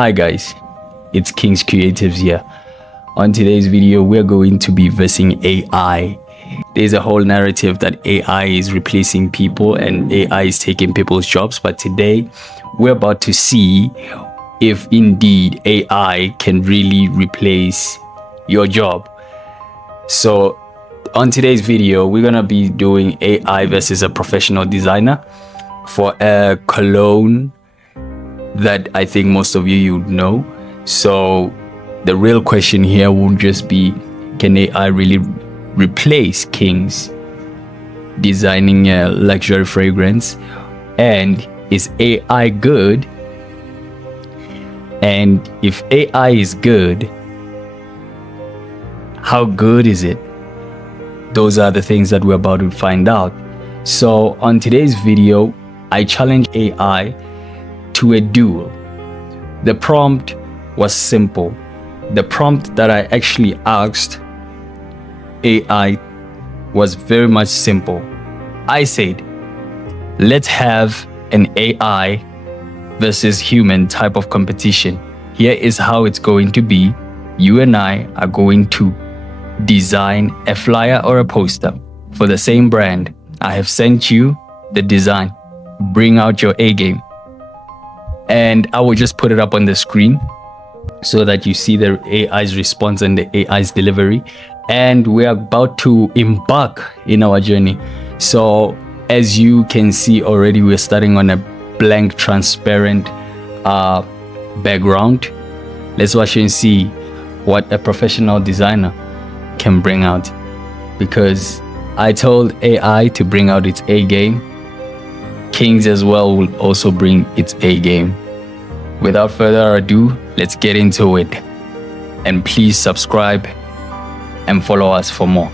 Hi guys, it's Kiingz Creatives here. On today's video, we're going to be versing AI. There's a whole narrative that AI is replacing people and AI is taking people's jobs, but today we're about to see if indeed AI can really replace your job. So on today's video, we're gonna be doing AI versus a professional designer for a cologne that I think most of you know. So the real question here will just be, can AI really replace Kiingz designing a luxury fragrance? And is AI good? And if AI is good, how good is it? Those are the things that we're about to find out. So on today's video, I challenge AI to a duel. The prompt was simple. The prompt that I actually asked AI was very much simple. I said, let's have an AI versus human type of competition. Here is how it's going to be. You and I are going to design a flyer or a poster for the same brand. I have sent you the design. Bring out your A game. And I will just put it up on the screen so that you see the AI's response and the AI's delivery. And we're about to embark in our journey. So as you can see already, we're starting on a blank, transparent background. Let's watch and see what a professional designer can bring out. Because I told AI to bring out its A game. Kiingz as well will also bring its A game. Without further ado, let's get into it. And please subscribe and follow us for more.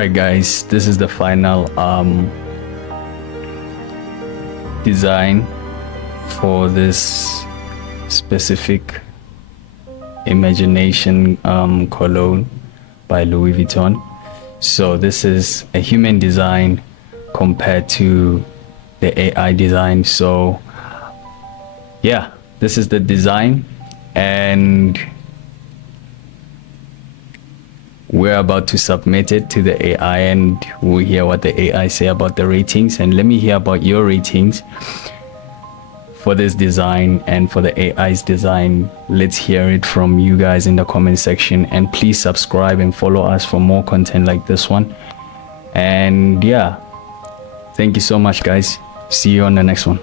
right guys, this is the final design for this specific imagination cologne by Louis Vuitton. So this is a human design compared to the AI design. So yeah, this is the design, and we're about to submit it to the AI, and we'll hear what the AI say about the ratings. And let me hear about your ratings for this design and for the AI's design. Let's hear it from you guys in the comment section, and please subscribe and follow us for more content like this one. And yeah, thank you so much guys. See you on the next one.